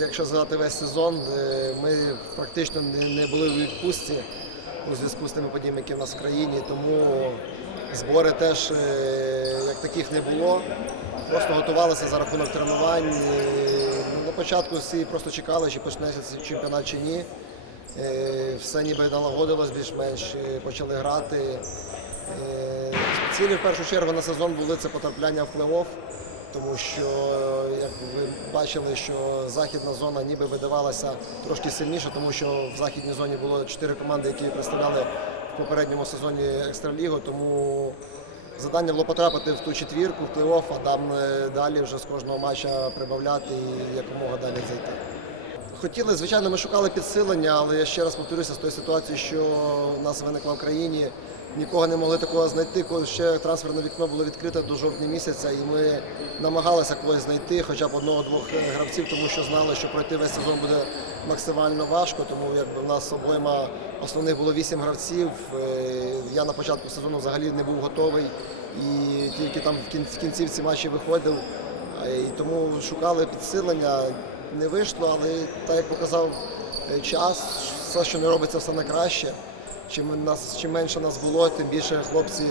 Якщо згадати весь сезон, е, ми практично не були в відпустці у зв'язку з тими подіями, які в нас в країні, тому збори теж е, як таких не було. Просто готувалися за рахунок тренувань. Е, ну, На початку всі просто чекали, чи почнеться цей чемпіонат чи ні. Все ніби налагодилось більш-менш, почали грати. Цілі в першу чергу на сезон були це потрапляння в плей-офф, тому що, як ви бачили, що західна зона ніби видавалася трошки сильніше, тому що в західній зоні було чотири команди, які представляли в попередньому сезоні екстралігу. Тому завдання було потрапити в ту четвірку, в плей-офф, а там е, далі вже з кожного матча прибавляти і якомога далі зайти. Хотіли, звичайно, ми шукали підсилення, але я ще раз повторюся з тої ситуації, що в нас виникла в країні. Нікого не могли такого знайти, коли ще трансферне вікно було відкрите до жовтня місяця, і ми намагалися когось знайти, хоча б одного-двох е, гравців, тому що знали, що пройти весь сезон буде максимально важко. Тому якби в нас обойма основних було вісім гравців. Е, Я на початку сезону взагалі не був готовий і тільки там в кін- в кінцівці матчі виходив. Е, І тому шукали підсилення. Не вийшло, але так як показав час, все, що не робиться, все на краще. Чим нас чим менше нас було, тим більше хлопці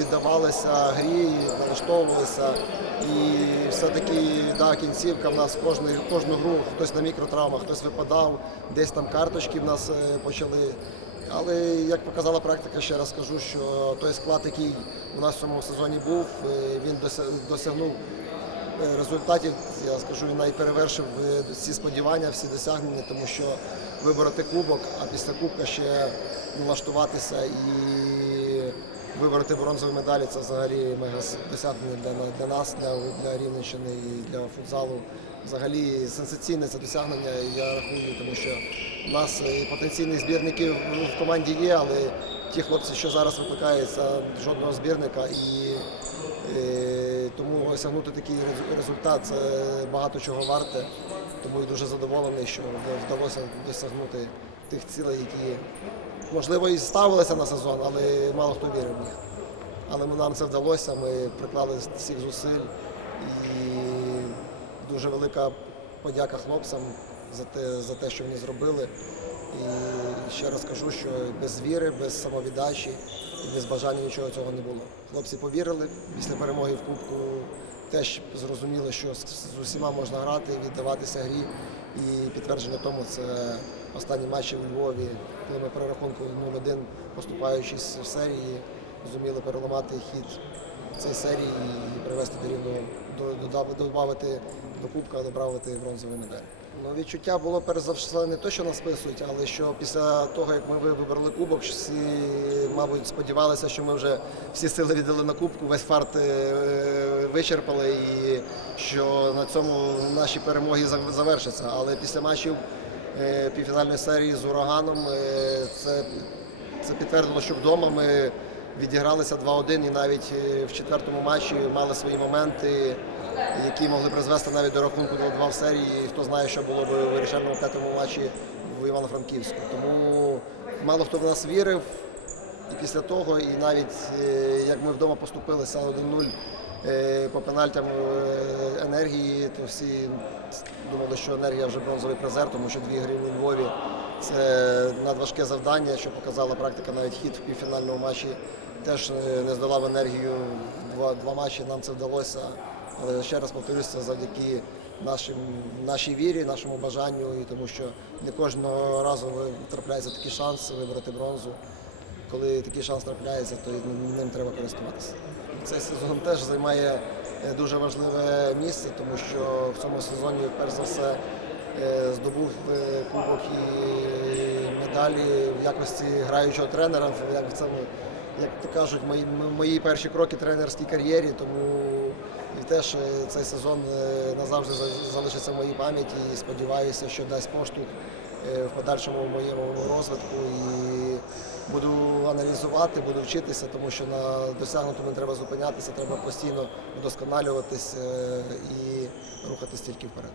віддавалися грі, налаштовувалися. І все-таки да, кінцівка в нас кожну, кожну гру хтось на мікротравмах, хтось випадав, десь там карточки в нас е, почали. Але як показала практика, ще раз скажу, що той склад, який у нас в цьому сезоні був, е, він дося- досягнув результатів, я скажу, він навіть е, всі сподівання, всі досягнення, тому що вибороти кубок, а після кубка ще налаштуватися і вибороти бронзові медалі це взагалі мега досягнення для, для нас, для, для Рівненщини і для футзалу. Взагалі сенсаційне це досягнення, я рахую, тому що в нас е, потенційних збірників в команді є, але ті хлопці, що зараз викликаються, жодного збірника і Е, Тому осягнути такий результат це багато чого варте. Тому і дуже задоволений, що вдалося досягнути тих цілей, які можливо і ставилися на сезон, але мало хто вірив в. Але нам це вдалося, ми приклали всіх зусиль і дуже велика подяка хлопцям за те, за те, що вони зробили. І ще раз кажу, що без віри, без самовіддачі без бажання нічого цього не було. Хлопці повірили після перемоги в Кубку, теж зрозуміли, що з, усіма можна грати, віддаватися грі. І підтвердження тому це останні матчі у Львові, коли ми при рахунку 0-1, поступаючись в серії, зуміли переламати хід цієї серії і привести до рівного, додати до Кубка, додати бронзові медалі. Ну, відчуття було перш за все не те, що нас списують, але що після того, як ми вибрали кубок, всі, мабуть, сподівалися, що ми вже всі сили віддали на кубку, весь фарт е, вичерпали і що на цьому наші перемоги завершаться. Але після матчів е, півфінальної серії з ураганом е, це, це підтвердило, що вдома ми відігралися 2-1 і навіть е, в четвертому матчі мали свої моменти, які могли призвести навіть до рахунку 2-2 в серії. Хто знає, що було б в вирішальному п'ятому матчі в Івано-Франківську. Тому мало хто в нас вірив. І після того, і навіть е, як ми вдома поступилися 1-0 е, по пенальтям енергії, то всі думали, що енергія вже бронзовий призер, тому що дві гри у Львові це надважке завдання, що показала практика навіть хід в півфінальному матчі. Теж е, не здолав енергію два, два матчі, нам це вдалося. Але ще раз повторюся, завдяки нашим, нашій вірі, нашому бажанню, і тому що не кожного разу трапляється такий шанс вибрати бронзу. Коли такий шанс трапляється, то ним треба користуватися. Цей сезон теж займає е, дуже важливе місце, тому що в цьому сезоні, перш за все, е, здобув кубок і медалі в якості граючого тренера. Як, цьому, як то кажуть, мої, мої перші кроки тренерській кар'єрі, тому і теж цей сезон е, назавжди за- залишиться в моїй пам'яті і сподіваюся, що дасть поштовх е, в подальшому моєму розвитку і буду аналізувати, буду вчитися, тому що на досягнутому не треба зупинятися, треба постійно вдосконалюватись е, і рухатись тільки вперед.